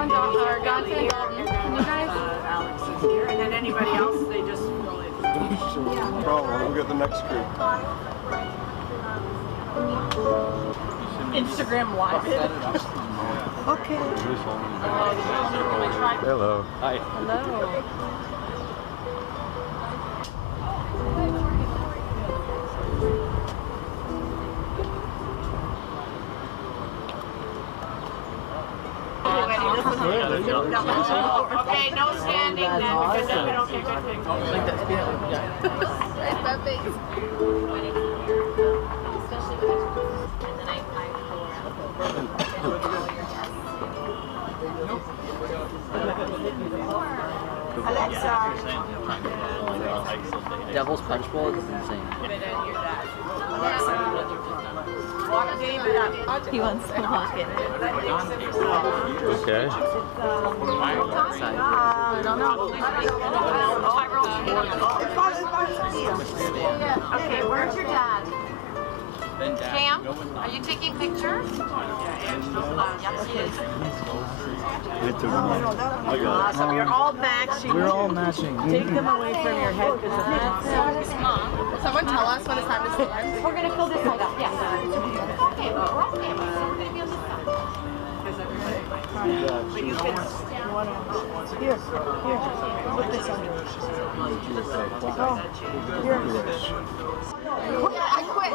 Can you guys? Alex is here, and then anybody else, they just roll it. No problem. We'll get the next group. Instagram Live. Okay. Hello. Hi. Hello. Okay, no standing then, because then we don't get good things. Like that's Alexa. Devil's Punch Bowl is insane. Walk David up. He wants to walk it. Okay. I don't know. Okay, where's your dad? Cam, are you taking pictures? Awesome, you're all matching. We're all matching. Take them away from your head because of that. Someone tell us when it's time to stand. We're going to fill this side up, yes. Okay, we're all family, so we're going to be on this side. But you can Here. Put this under. I quit.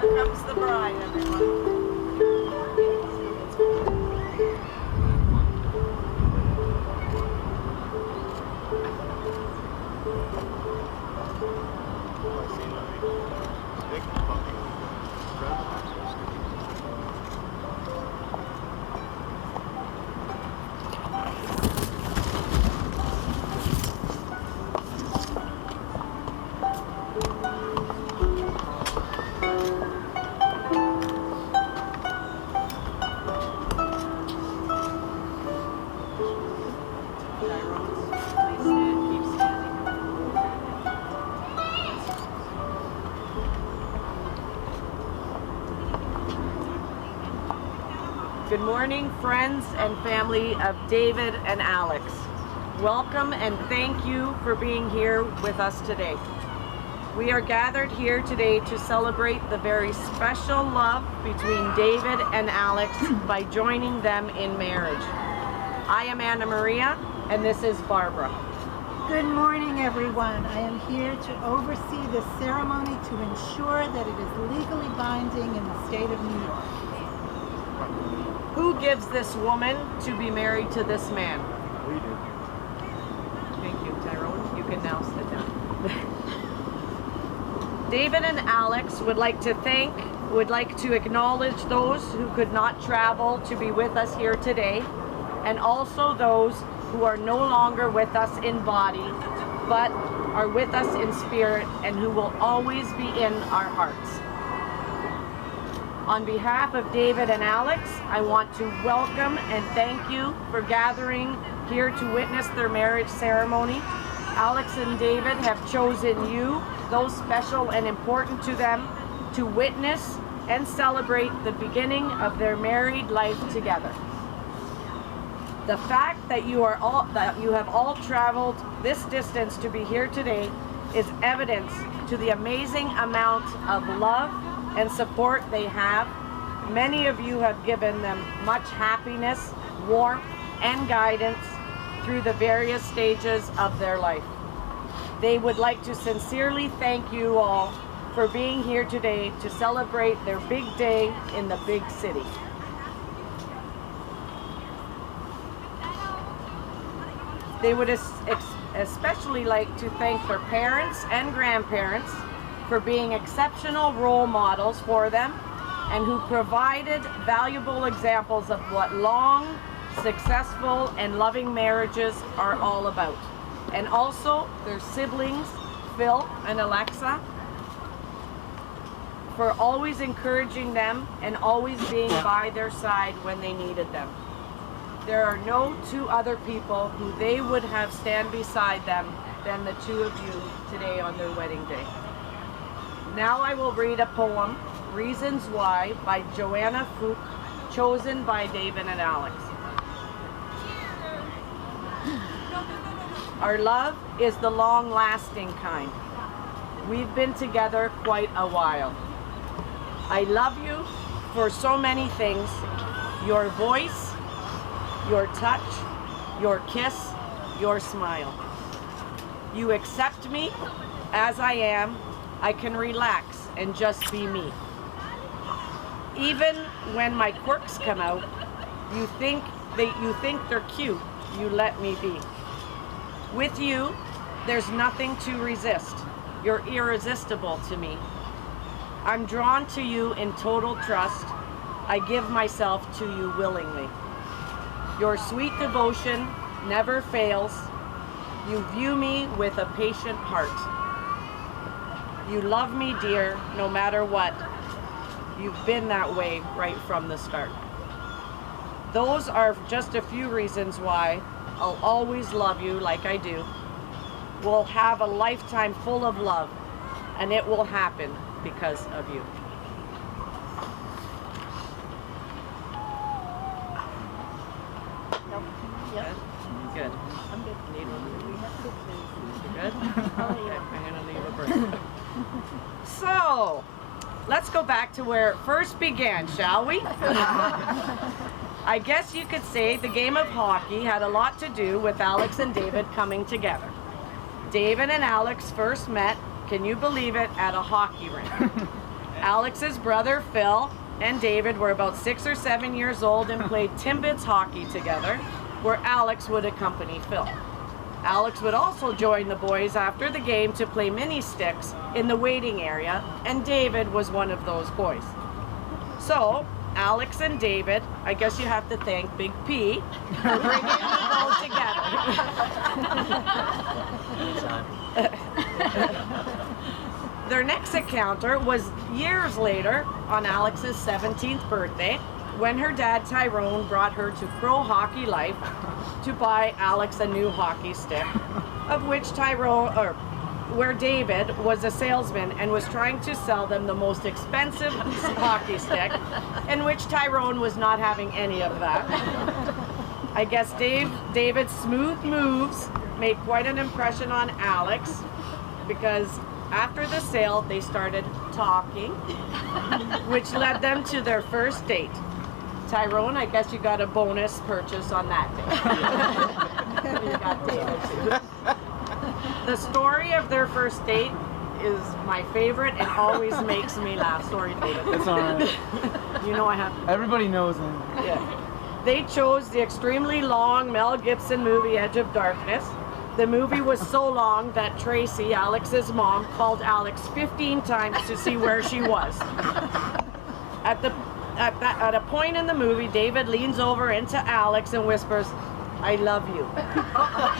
Here comes the bride, everyone. Good morning, friends and family of David and Alex. Welcome and thank you for being here with us today. We are gathered here today to celebrate the very special love between David and Alex by joining them in marriage. I am Anna Maria, and this is Barbara. Good morning, everyone. I am here to oversee this ceremony to ensure that it is legally binding in the state of New York. Who gives this woman to be married to this man? We do. Thank you, Tyrone. You can now sit down. David and Alex would like to acknowledge those who could not travel to be with us here today, and also those who are no longer with us in body, but are with us in spirit and who will always be in our hearts. On behalf of David and Alex, I want to welcome and thank you for gathering here to witness their marriage ceremony. Alex and David have chosen you, those special and important to them, to witness and celebrate the beginning of their married life together. The fact that you have all traveled this distance to be here today is evidence to the amazing amount of love and support they have. Many of you have given them much happiness, warmth, and guidance through the various stages of their life. They would like to sincerely thank you all for being here today to celebrate their big day in the big city. They would especially like to thank their parents and grandparents for being exceptional role models for them and who provided valuable examples of what long, successful, and loving marriages are all about. And also their siblings, Phil and Alexa, for always encouraging them and always being by their side when they needed them. There are no two other people who they would have stand beside them than the two of you today on their wedding day. Now I will read a poem, Reasons Why, by Joanna Fuchs, chosen by David and Alex. Our love is the long-lasting kind. We've been together quite a while. I love you for so many things. Your voice, your touch, your kiss, your smile. You accept me as I am. I can relax and just be me. Even when my quirks come out, you think they're cute, you let me be. With you, there's nothing to resist. You're irresistible to me. I'm drawn to you in total trust. I give myself to you willingly. Your sweet devotion never fails. You view me with a patient heart. You love me, dear, no matter what. You've been that way right from the start. Those are just a few reasons why I'll always love you like I do. We'll have a lifetime full of love, and it will happen because of you. Yep. Good. I'm good. Need one? You good? Okay, I'm gonna leave a break. So, let's go back to where it first began, shall we? I guess you could say the game of hockey had a lot to do with Alex and David coming together. David and Alex first met, can you believe it, at a hockey rink. Alex's brother Phil and David were about 6 or 7 years old and played Timbits hockey together, where Alex would accompany Phil. Alex would also join the boys after the game to play mini sticks in the waiting area, and David was one of those boys. So, Alex and David, I guess you have to thank Big P for bringing them all together. Their next encounter was years later on Alex's 17th birthday, when her dad Tyrone brought her to Pro Hockey Life to buy Alex a new hockey stick, of which where David was a salesman and was trying to sell them the most expensive hockey stick, in which Tyrone was not having any of that. I guess David's smooth moves made quite an impression on Alex, because after the sale they started talking, which led them to their first date. Tyrone, I guess you got a bonus purchase on that day. You got David too. The story of their first date is my favorite and always makes me laugh. Sorry, David. It's alright. You know I have. Everybody knows him. Yeah. They chose the extremely long Mel Gibson movie Edge of Darkness. The movie was so long that Tracy, Alex's mom, called Alex 15 times to see where she was. At a point in the movie, David leans over into Alex and whispers, "I love you."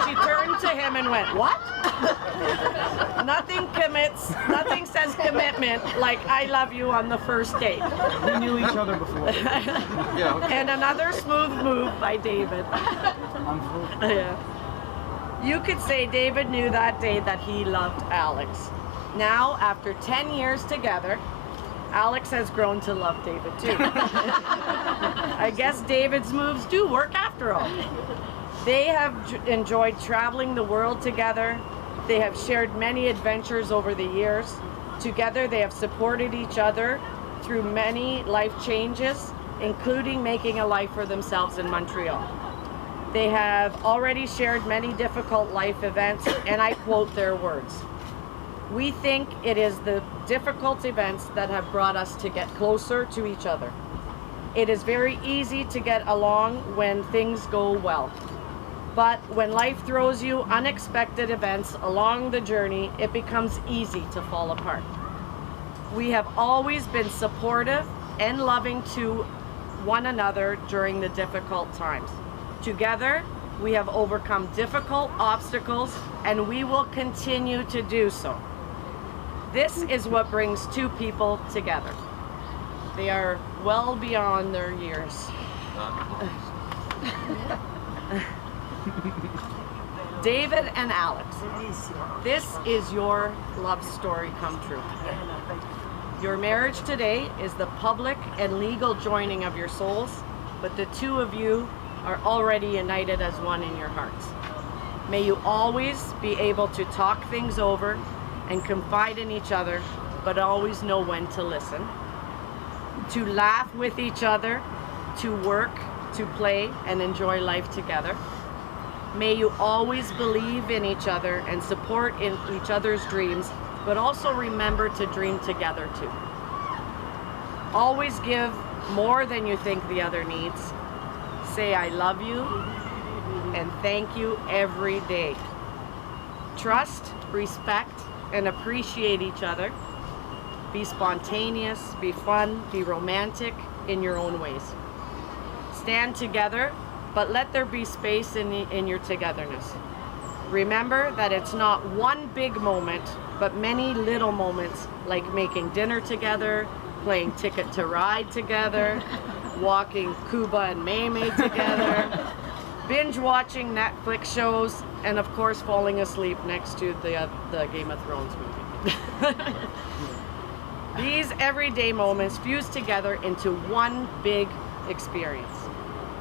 She turned to him and went, "What?" Nothing says commitment like "I love you" on the first date. We knew each other before. Yeah. Okay. And another smooth move by David. I'm full. Yeah. You could say David knew that day that he loved Alex. Now, after 10 years together, Alex has grown to love David too. I guess David's moves do work after all. They have enjoyed traveling the world together. They have shared many adventures over the years. Together they have supported each other through many life changes, including making a life for themselves in Montreal. They have already shared many difficult life events, and I quote their words. We think it is the difficult events that have brought us to get closer to each other. It is very easy to get along when things go well. But when life throws you unexpected events along the journey, it becomes easy to fall apart. We have always been supportive and loving to one another during the difficult times. Together, we have overcome difficult obstacles, and we will continue to do so. This is what brings two people together. They are well beyond their years. David and Alex, this is your love story come true. Your marriage today is the public and legal joining of your souls, but the two of you are already united as one in your hearts. May you always be able to talk things over and confide in each other, but always know when to listen, to laugh with each other, to work, to play, and enjoy life together. May you always believe in each other and support in each other's dreams, but also remember to dream together too. Always give more than you think the other needs. Say I love you and thank you every day. Trust, respect, and appreciate each other. Be spontaneous, be fun, be romantic in your own ways. Stand together, but let there be space in your togetherness. Remember that it's not one big moment, but many little moments, like making dinner together, playing Ticket to Ride together, walking Cuba and Maymay together, binge watching Netflix shows, and of course falling asleep next to the Game of Thrones movie. These everyday moments fuse together into one big experience.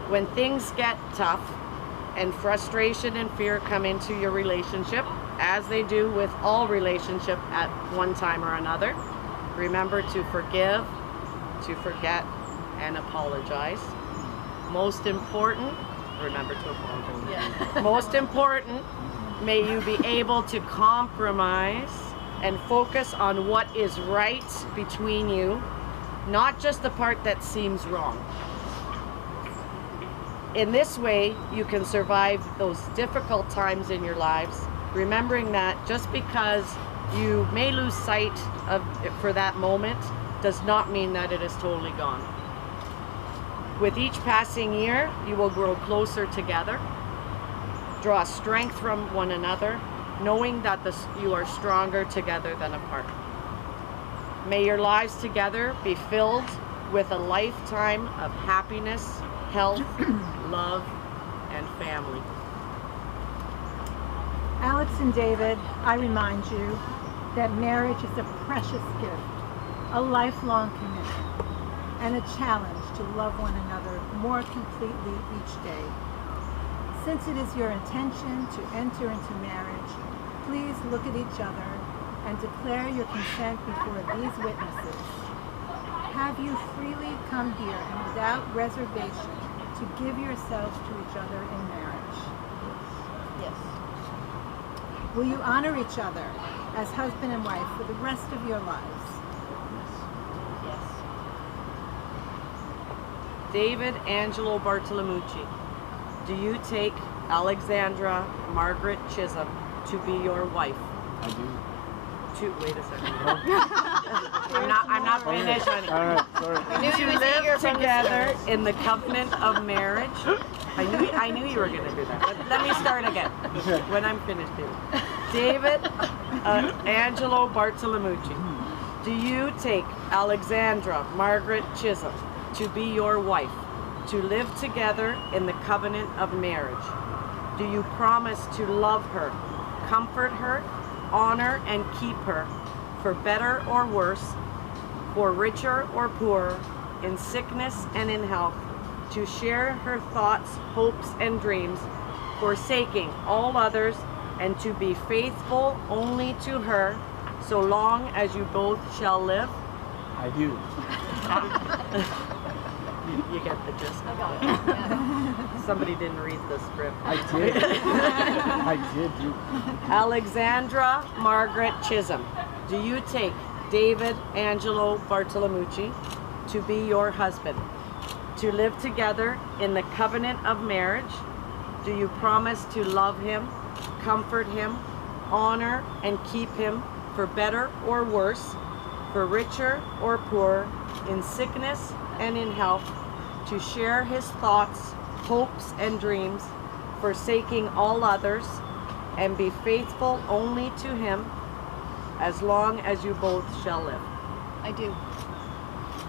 When things get tough and frustration and fear come into your relationship, as they do with all relationships at one time or another, remember to forgive, to forget, and apologize. Most important, remember to apologize. Yeah. Most important, may you be able to compromise and focus on what is right between you, not just the part that seems wrong. In this way, you can survive those difficult times in your lives, remembering that just because you may lose sight of it for that moment does not mean that it is totally gone. With each passing year, you will grow closer together, draw strength from one another, knowing that you are stronger together than apart. May your lives together be filled with a lifetime of happiness, health, love, and family. Alex and David, I remind you that marriage is a precious gift, a lifelong commitment, and a challenge to love one another more completely each day. Since it is your intention to enter into marriage, please look at each other and declare your consent before these witnesses. Have you freely come here and without reservation to give yourselves to each other in marriage? Yes. Will you honor each other as husband and wife for the rest of your lives? Yes. David Angelo Bartolomucci, do you take Alexandra Margaret Chisholm to be your wife? I do. Wait a second. I'm not finished, honey. All right, sorry. To live together in the covenant of marriage. I knew you were going to do that. Let me start again when I'm finished, David. David Angelo Bartolomucci, do you take Alexandra Margaret Chisholm to be your wife, to live together in the covenant of marriage? Do you promise to love her, comfort her, honor and keep her, for better or worse, for richer or poorer, in sickness and in health, to share her thoughts, hopes, and dreams, forsaking all others, and to be faithful only to her, so long as you both shall live? I do. You get the gist. I got it. Yeah. Somebody didn't read the script. I did. I did, dude. Alexandra Margaret Chisholm, do you take David Angelo Bartolomucci to be your husband, to live together in the covenant of marriage? Do you promise to love him, comfort him, honor and keep him for better or worse, for richer or poorer, in sickness and in health, to share his thoughts, hopes and dreams, forsaking all others, and be faithful only to him as long as you both shall live? I do.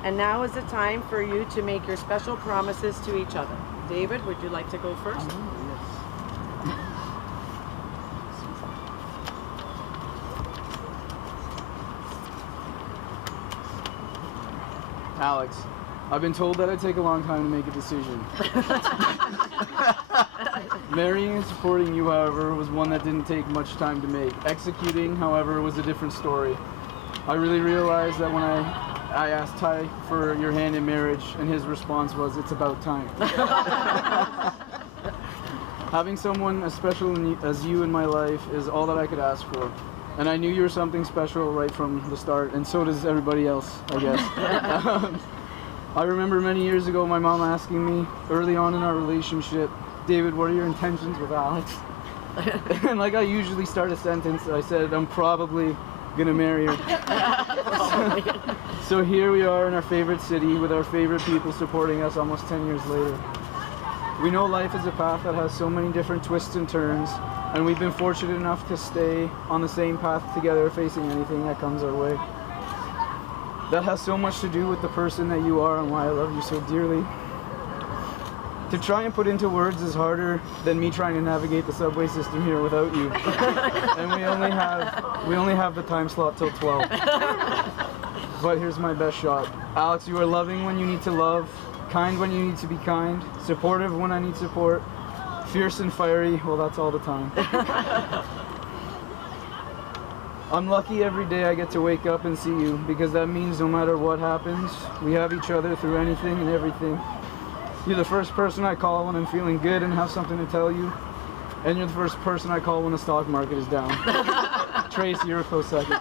And now is the time for you to make your special promises to each other. David, would you like to go first? Alex, I've been told that I take a long time to make a decision. Marrying and supporting you, however, was one that didn't take much time to make. Executing, however, was a different story. I really realized that when I asked Ty for your hand in marriage, and his response was, "It's about time." Having someone as special as you in my life is all that I could ask for. And I knew you were something special right from the start, and so does everybody else, I guess. I remember many years ago my mom asking me early on in our relationship, "David, what are your intentions with Alex?" And like I usually start a sentence, I said, "I'm probably gonna marry her." So here we are in our favorite city with our favorite people supporting us almost 10 years later. We know life is a path that has so many different twists and turns, and we've been fortunate enough to stay on the same path together, facing anything that comes our way. That has so much to do with the person that you are and why I love you so dearly. To try and put into words is harder than me trying to navigate the subway system here without you. And we only have the time slot till 12. But here's my best shot. Alex, you are loving when you need to love, kind when you need to be kind, supportive when I need support, fierce and fiery, well, that's all the time. I'm lucky every day I get to wake up and see you, because that means no matter what happens, we have each other through anything and everything. You're the first person I call when I'm feeling good and have something to tell you, and you're the first person I call when the stock market is down. Trace, you're a close second.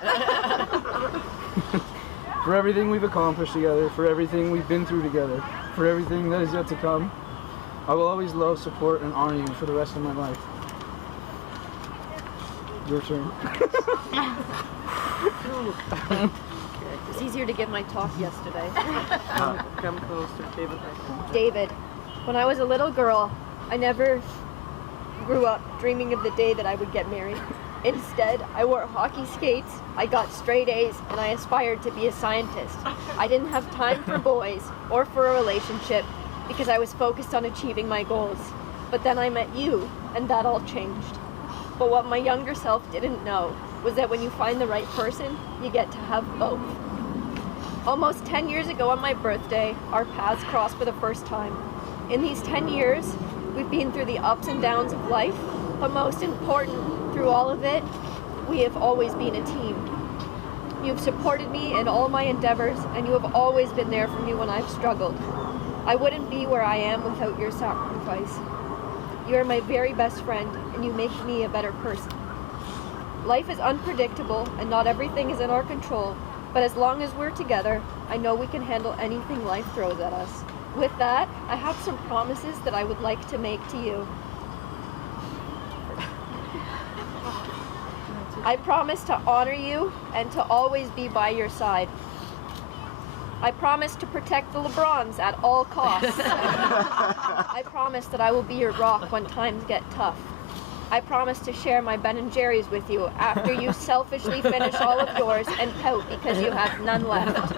For everything we've accomplished together, for everything we've been through together, for everything that is yet to come, I will always love, support, and honor you for the rest of my life. Your turn. It's easier to give my talk yesterday. Come closer, David. David, when I was a little girl, I never grew up dreaming of the day that I would get married. Instead, I wore hockey skates, I got straight A's, and I aspired to be a scientist. I didn't have time for boys or for a relationship because I was focused on achieving my goals. But then I met you, and that all changed. But what my younger self didn't know was that when you find the right person, you get to have both. Almost 10 years ago on my birthday, our paths crossed for the first time. In these 10 years, we've been through the ups and downs of life, but most important, through all of it, we have always been a team. You've supported me in all my endeavors, and you have always been there for me when I've struggled. I wouldn't be where I am without your sacrifice. You are my very best friend, and you make me a better person. Life is unpredictable, and not everything is in our control, but as long as we're together, I know we can handle anything life throws at us. With that, I have some promises that I would like to make to you. I promise to honor you and to always be by your side. I promise to protect the LeBrons at all costs. I promise that I will be your rock when times get tough. I promise to share my Ben & Jerry's with you after you selfishly finish all of yours and pout because you have none left.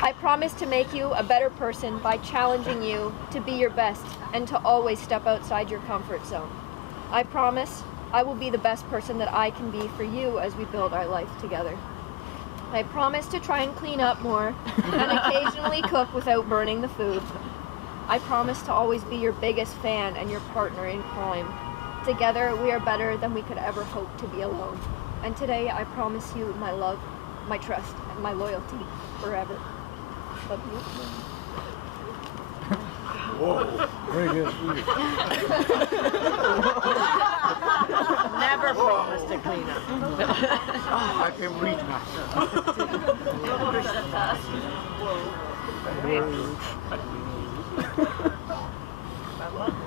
I promise to make you a better person by challenging you to be your best and to always step outside your comfort zone. I promise I will be the best person that I can be for you as we build our life together. I promise to try and clean up more and occasionally cook without burning the food. I promise to always be your biggest fan and your partner in crime. Together, we are better than we could ever hope to be alone. And today, I promise you my love, my trust, and my loyalty forever. Love you. Very good. Never promise to clean up. I can read now.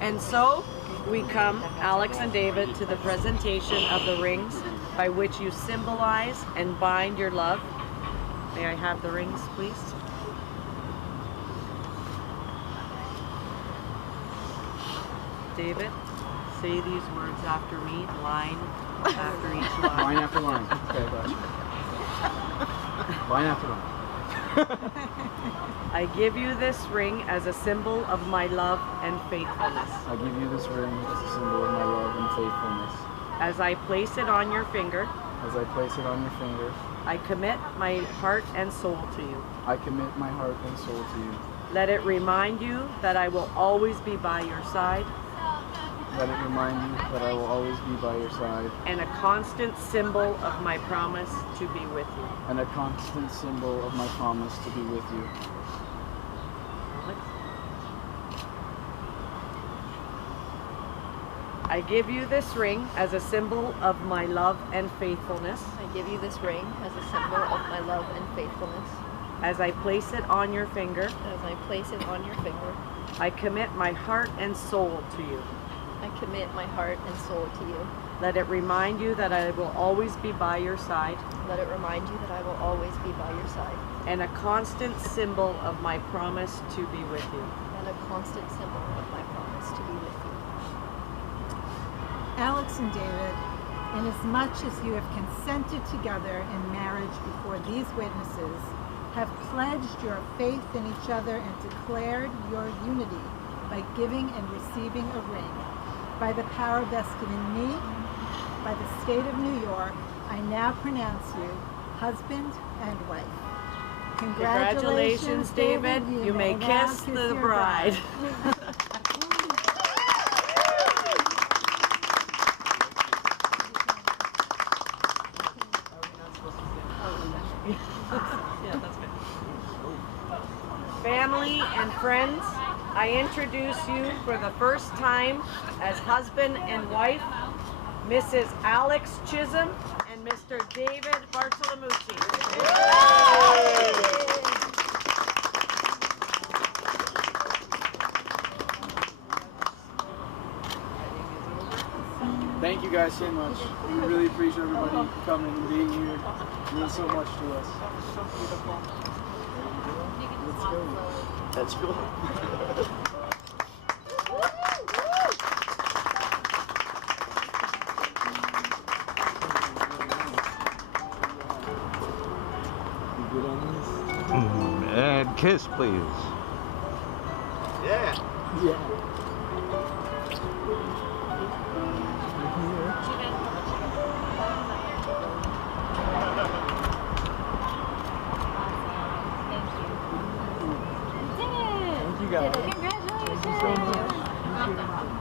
And so we come, Alex and David, to the presentation of the rings by which you symbolize and bind your love. May I have the rings, please? David, say these words after me, line after each line. Line after line. Okay, gotcha. Line after line. I give you this ring as a symbol of my love and faithfulness. I give you this ring as a symbol of my love and faithfulness. As I place it on your finger, As I place it on your finger, I commit my heart and soul to you. I commit my heart and soul to you. Let it remind you that I will always be by your side Let it remind you that I will always be by your side, and a constant symbol of my promise to be with you. and a constant symbol of my promise to be with you. I give you this ring as a symbol of my love and faithfulness. I give you this ring as a symbol of my love and faithfulness. As I place it on your finger, As I place it on your finger, I commit my heart and soul to you. I commit my heart and soul to you. Let it remind you that I will always be by your side, Let it remind you that I will always be by your side, and a constant symbol of my promise to be with you. and a constant symbol of my promise to be with you. Alex and David, inasmuch as you have consented together in marriage before these witnesses, have pledged your faith in each other and declared your unity by giving and receiving a ring. By the power vested in me, by the state of New York, I now pronounce you husband and wife. Congratulations, David. You may now kiss the your bride. Family and friends, I introduce you for the first time as husband and wife, Mrs. Alex Chisholm and Mr. David Bartolomucci. Thank you guys so much. We really appreciate everybody coming and being here. It means so much to us. Let's go. That's cool. You good on this? And kiss, please. Yeah. Yeah. Thank you guys. Thank you so much.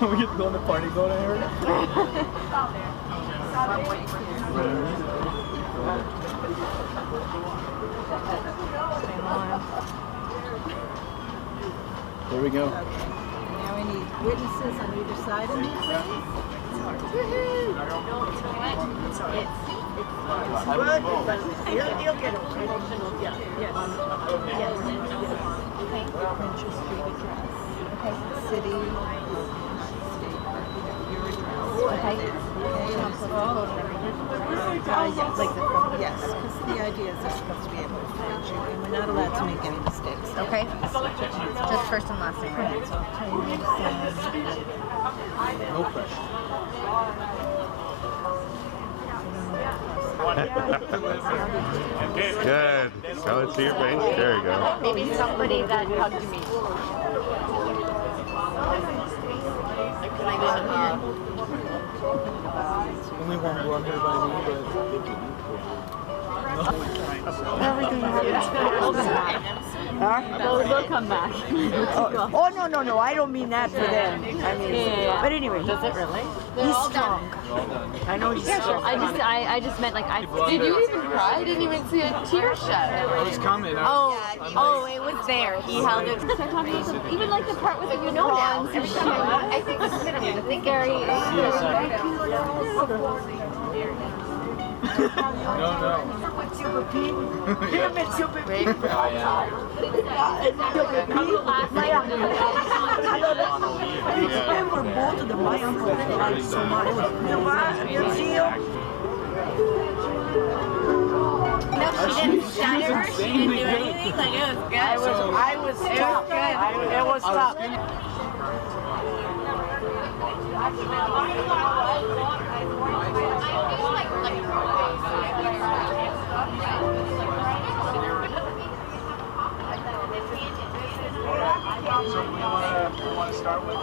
We get to go on the party boat, I heard. There we go. Now we need witnesses on either side of me, please. You'll get it. Yes. Princes Street address. Okay. City. Okay. Yes. Yes, because the idea is they're supposed to be able to find you, and we're not allowed to make any mistakes. Okay. Just first and last name, right? So I'll tell you what to say. No pressure. Good. Show it to your face. There you go. Maybe somebody that hugged me. Can I go in here? definitely won't go up here by me, but They'll come back. Oh, no, I don't mean that for them. I mean, but anyway. Does it really? He's strong. I know he's strong. I just meant like I. Did you even cry? I didn't even see a tear shed. I was coming. Oh, it was there. He held it. Even like the part with the prawns. Every time I think this minute, I think Gary. No. Super P. Him and Super P. Remember both of them. My uncle liked so much. No, she didn't shatter her. She didn't do anything. Like it was good. I was tough. It was tough. So we want to start with the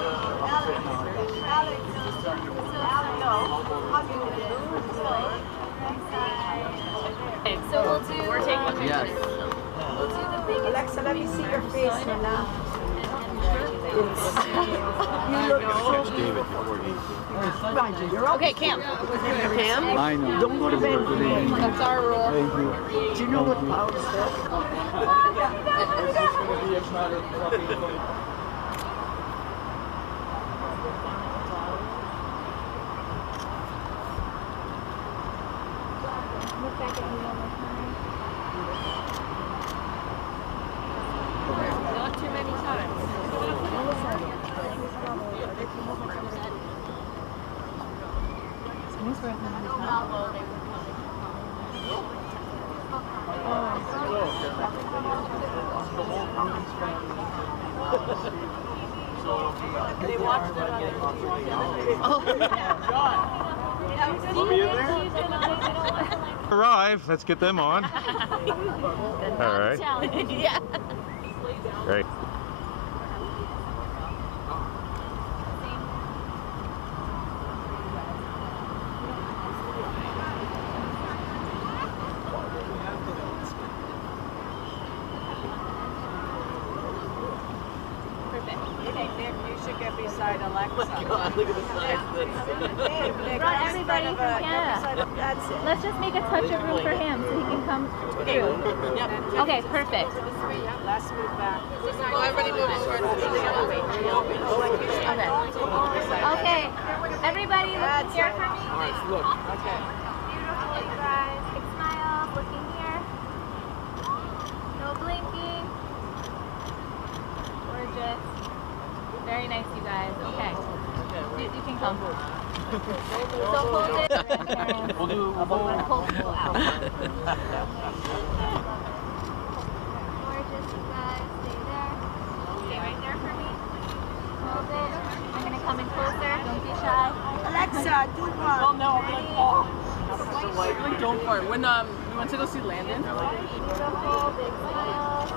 So we'll do. We're taking. Yes. We'll do the big. Alexa, let me see your face now. Okay, Cam. Cam? I know. Don't go to bed for me. That's our rule. Thank you. Do you know what power is? Look back at me one more time. Not too many times. They watched it on Arrive. Let's get them on. All right. Yeah. Great. You should get beside Alexa. Run everybody who can. That's it. Let's just make a touch of room for him so he can come through. Okay, perfect. Let's move back. Everybody move towards the Okay, everybody looking here for me. Look. Okay. Beautiful, you guys. Big smiles, looking here. No blinking. Gorgeous. Very nice, you guys. Okay. You can come. So hold it. We'll do. Pull out. Gorgeous, you guys. Stay there. Stay right there for me. Hold it. I'm gonna come in closer. Don't be shy. Alexa, do one. Oh no, I'm like, oh. Like, don't for it. When we went to go see Landon. Beautiful, big smile.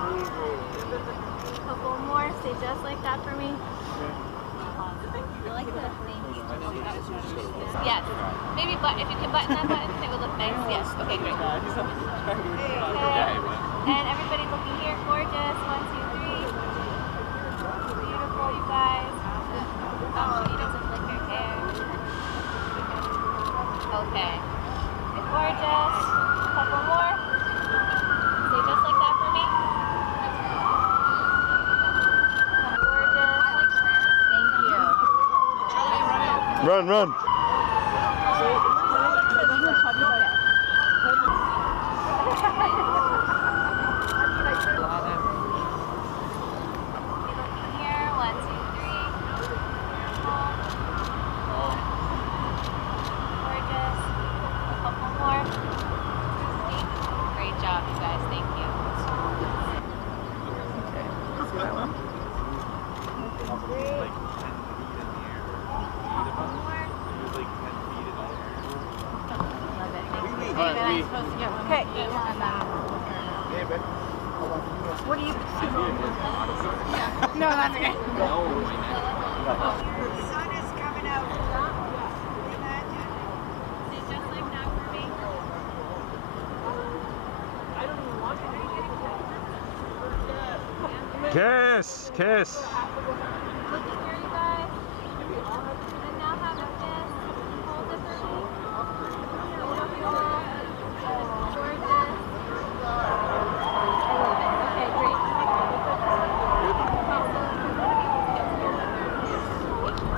Couple more. Stay just like that for me. I like the thing. Yes. Maybe if you can button that button, it would look nice. Yes. Okay, great. Okay. And everybody looking here. Gorgeous. 1, 2, 3. Beautiful, you guys. Oh, you need to flick your hair. Okay. Gorgeous. Couple more. Stay just like that for me. Gorgeous. Thank you. Run, run. Here, 1, 2, 3. Gorgeous. A couple more. Great job, you guys. Thank you. Okay. What do you? No, that's okay. The sun is coming out. Imagine. Kiss, kiss.